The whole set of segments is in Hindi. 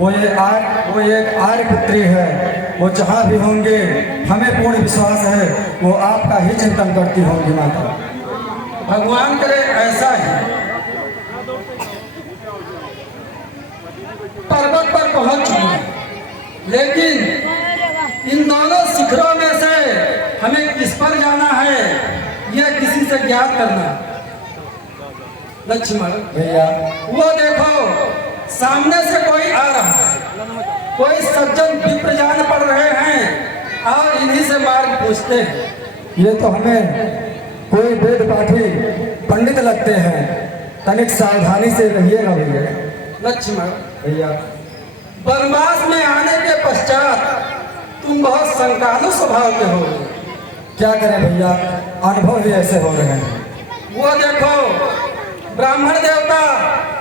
वो एक आर्य पुत्री है। वो जहाँ भी होंगे हमें पूर्ण विश्वास है वो आपका ही चिंतन करती होंगी माता। भगवान करे ऐसा ही। पर्वत पर पहुंच चुके, लेकिन इन दोनों शिखरों में से हमें किस पर जाना है यह किसी से ज्ञात करना। लक्ष्मण भैया, वो देखो सामने से कोई आ रहा है, कोई सज्जन विप्र जान पड़ रहे हैं और इन्हीं से मार्ग पूछते हैं। ये तो हमें कोई वेद पाठी पंडित लगते हैं, तनिक सावधानी से रहिएगा भैया। लक्ष्मण भैया, वनवास में आने के पश्चात तुम बहुत शंकालु स्वभाव के हो। क्या करें भैया, अनुभव ही ऐसे हो रहे हैं। वो देखो ब्राह्मण देवता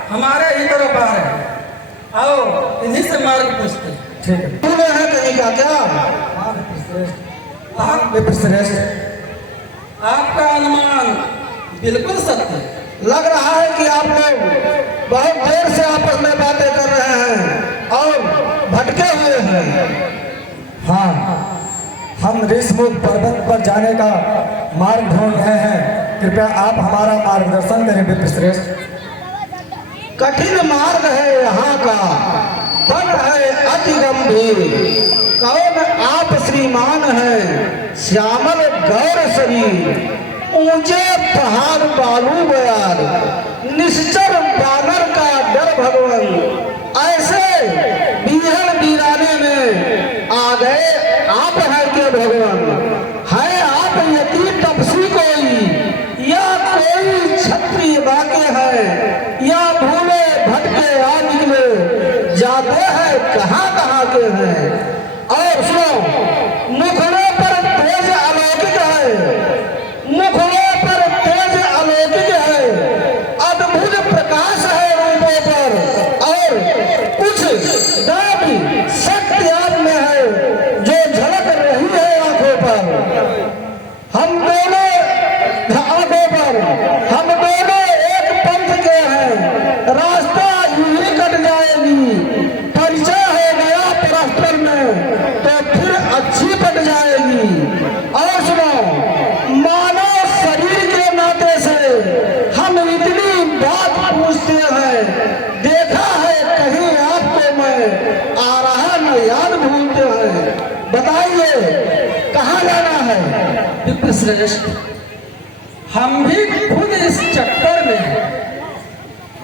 हमारे ही तरफ आ रहे हैं, आओ इन्हीं से मार्ग पूछते हैं। ठीक है। तूने है कहीं का क्या? आप विप्रश्रेष्ठ, आपका अनुमान बिल्कुल सत्य है। लग रहा है कि आप लोग बहुत देर से आपस में बातें कर रहे हैं और भटके हुए हैं। हाँ, हम ऋषमुख पर्वत पर जाने का मार्ग ढूंढ रहे हैं। कृपया आप हमारा मार्गदर्शन करें विप्रश्रेष्ठ। कठिन मार्ग है यहाँ का, वन है अति गंभीर। कौन आप श्रीमान हैं, श्यामल गौर शरीर, ऊंचे पहाड़ बालू बयार, निश्चर बानर का डर भगवान। ऐसे बीहड़ बीराने में आ गए आप हैं के भगवान। है आप यति तपसी कोई, या कोई क्षत्रिय बाके हैं, या भूले भटके आ निकले, जाते हैं कहाँ कहाँ के हैं। और सुनो, मुखड़ों पर तेज अलौकिक है, मुखड़ों पर तेज अलौकिक है, अद्भुत प्रकाश है रूपों पर, और कुछ दैवी शक्ति आप में है जो झलक रही है आंखों पर। हम दोनों आंखों पर, हम दोनों एक पंथ के हैं, रास्ता यूं ही कट जाएगी। परिचय हो गया परस्पर में तो फिर अच्छी पट जाएगी। और सुनो, मानव शरीर के नाते से हम इतनी बात पूछते हैं, देखा है कहीं आपको मैं आ रहा न याद भूलते हैं। बताइए कहाँ जाना है? विप्रश्रेष्ठ, हम भी खुद इस चक्कर में हैं।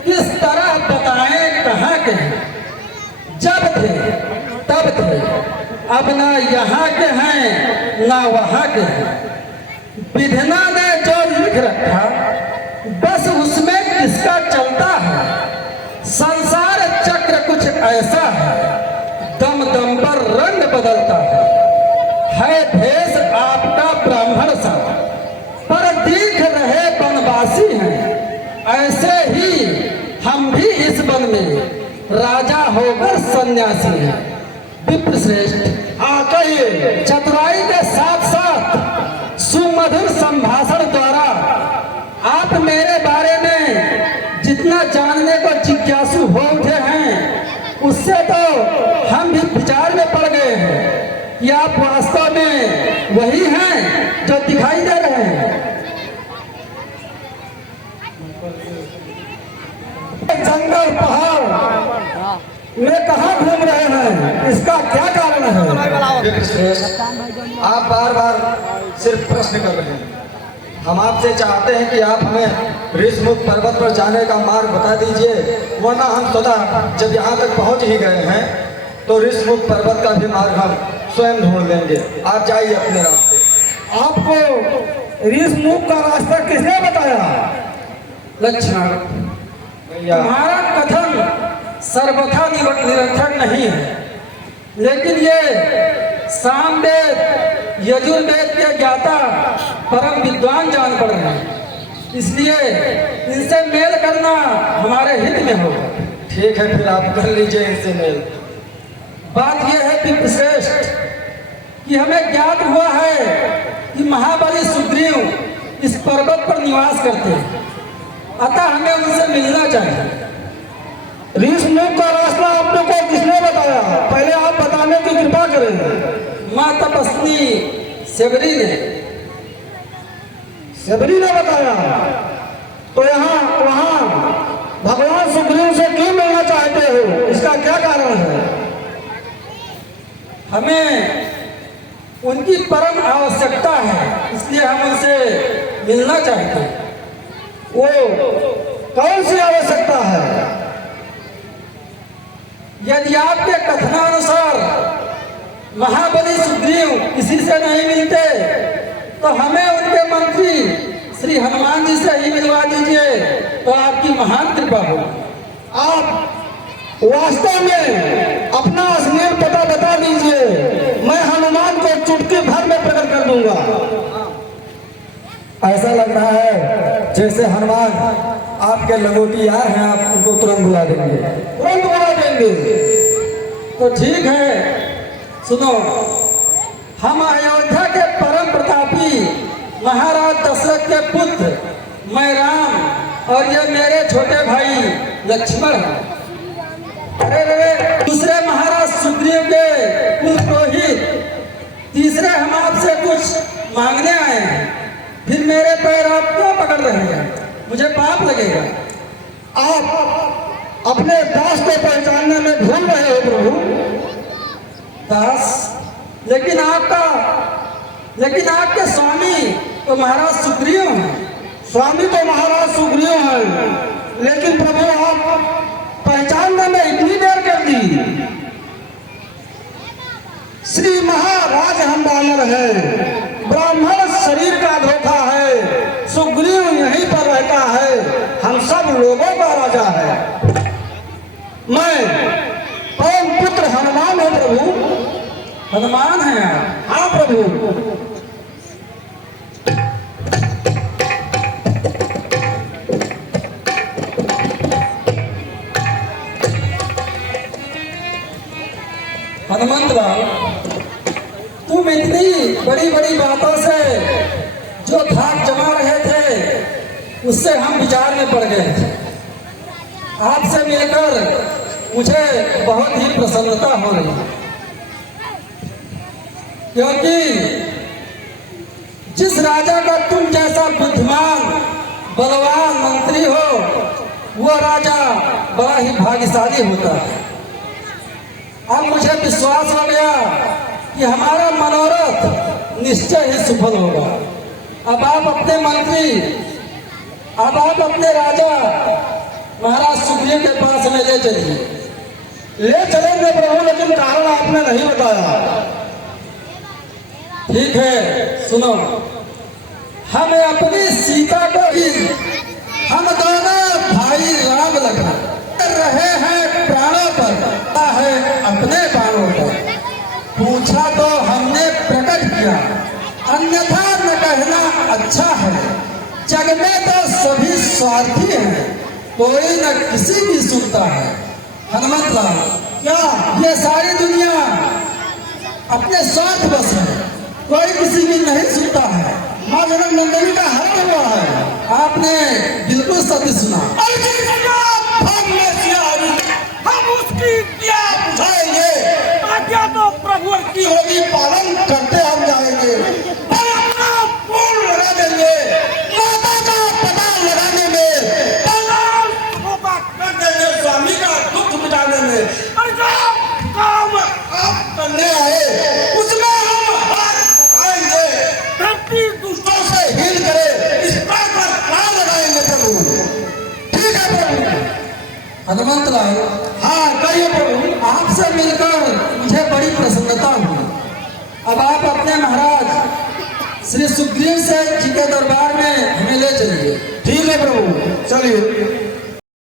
किस तरह बताएं कहाँ के हैं? जब थे तब थे, अब ना यहाँ के हैं ना वहाँ के हैं। विधना ने जो लिख रखा बस उसमें किसका चलता है। संसार चक्र कुछ ऐसा है, दम दम पर रंग बदलता है भेष आपका ब्राह्मण सा, पर दिख रहे वनवासी हैं। ऐसे ही हम भी इस वन में राजा होकर सन्यासी हैं। विप्रश्रेष्ठ, हाँ कहिए। चतुराई के साथ साथ सुमधुर संभाषण द्वारा आप मेरे बारे में जितना जानने को जिज्ञासु हो उठे हैं, उससे तो हम भी विचार में पड़ गए हैं कि आप वास्तव में वही हैं जो दिखाई दे रहे हैं। जंगल पहाड़ में कहाँ घूम रहे हैं, इसका क्या कारण है? विप्रश्रेष्ठ, आप बार बार सिर्फ प्रश्न कर रहे हैं। हम आपसे चाहते हैं कि आप हमें ऋषमुख पर्वत पर जाने का मार्ग बता दीजिए, वरना हम स्वतः जब यहाँ तक पहुँच ही गए हैं तो ऋषमुख पर्वत का भी मार्ग हम स्वयं ढूंढ लेंगे। आप जाइए अपने रास्ते। आपको ऋषमुख का रास्ता किसने बताया? लक्ष्मण, भैया, तुम्हारा कथन सर्वथा निरर्थक नहीं है, लेकिन ये सामवेद यजुर्वेद के ज्ञाता परम विद्वान जान पड़ रहे हैं, इसलिए इनसे मेल करना हमारे हित में होगा। ठीक है, फिर आप कर लीजिए इनसे मेल। बात यह है विप्रश्रेष्ठ कि हमें ज्ञात हुआ है कि महाबली सुग्रीव इस पर्वत पर निवास करते हैं, अतः हमें उनसे मिलना चाहिए। ऋषमुख का रास्ता आप लोग को किसने बताया? कृपा करें। माँ तपस्वी सेवरी ने बताया। तो यहाँ वहाँ भगवान सुग्रीव से क्यों मिलना चाहते हो, इसका क्या कारण है? हमें उनकी परम आवश्यकता है, इसलिए हम उनसे मिलना चाहते हैं। वो कौन सी आवश्यकता है? यदि आपके कथनानुसार महाबली सुग्रीव किसी से नहीं मिलते तो हमें उनके मंत्री श्री हनुमान जी से ही मिलवा दीजिए, तो आपकी महान कृपा होगी। आप वास्तव में अपना असली पता बता दीजिए, मैं हनुमान को चुटकी भर में प्रकट कर दूंगा। ऐसा लग रहा है जैसे हनुमान आपके लंगोटी यार हैं, आप उनको तुरंत बुला देंगे। तुरंत बुला देंगे। तो ठीक है, सुनो, हम अयोध्या के परम प्रतापी महाराज दशरथ के पुत्र मैं राम और ये मेरे छोटे भाई लक्ष्मण हैं। अरे दूसरे महाराज सुग्रीव के कुल पुरोहित, तीसरे हम आपसे कुछ मांगने आए हैं, फिर मेरे पैर आप क्यों पकड़ रहे हैं? मुझे पाप लगेगा। आप अपने दास को पहचानने में भूल रहे हो प्रभु। दास? लेकिन आपके स्वामी तो महाराज सुग्रीव हैं। स्वामी तो महाराज सुग्रीव हैं, लेकिन प्रभु आप पहचानने में इतनी देर कर दी। श्री महाराज हम बानर हैं, ब्राह्मण शरीर का धोखा है, सुग्रीव यहीं पर रहता है, हम सब लोगों का राजा है। मैं पवन पुत्र हनुमान हूँ प्रभु। हनुमान हैं आप? हाँ प्रभु। हनुमंत लाल, तुम इतनी बड़ी बड़ी बातों से जो धाक जमा रहे थे उससे हम विचार में पड़ गए थे। आपसे मिलकर मुझे बहुत ही प्रसन्नता हो रही है, क्योंकि जिस राजा का तुम जैसा बुद्धिमान बलवान मंत्री हो वो राजा बड़ा ही भाग्यशाली होता है। अब मुझे विश्वास हो गया कि हमारा मनोरथ निश्चय ही सफल होगा। अब आप अपने मंत्री, अब आप अपने राजा महाराज सुग्रीव के पास में ले चलिए। ले चलेंगे प्रभु, लेकिन कारण आपने नहीं बताया। ठीक है, सुनो, हमें अपनी सीता को ही हम दोनों भाई राम लखन रहे हैं प्राणों पर है अपने बाणों पर। पूछा तो हमने प्रकट किया, अन्यथा न कहना अच्छा है। जग में तो सभी स्वार्थी हैं, कोई न किसी की सुनता है। हनुमंत लाल, क्या ये सारी दुनिया अपने स्वार्थ बस है, कोई किसी की नहीं सुनता है। माँ जनक नंदनी का हरण हुआ है, आपने बिल्कुल सत्य सुना। हम उसकी क्या बुझाएंगे? आज्ञा तो प्रभु की होगी, पालन करते हम जाएंगे। पूर्ण लगा देंगे, माता का पता लगाने में, कर देंगे, स्वामी का दुख मिटाने में। और जो काम आप करने आए उसमें हम हाथ बताएंगे। धरती दुष्टों से हिल करे, इस पर प्राण लगाएंगे प्रभु। ठीक है प्रभु। हनुमंत लाल, हाँ कहिए प्रभु। आपसे मिलकर मुझे बड़ी प्रसन्नता हुई। अब आप अपने महाराज श्री सुग्रीव से जी के दरबार में हमें ले चलिए। ठीक है प्रभु, चलिए।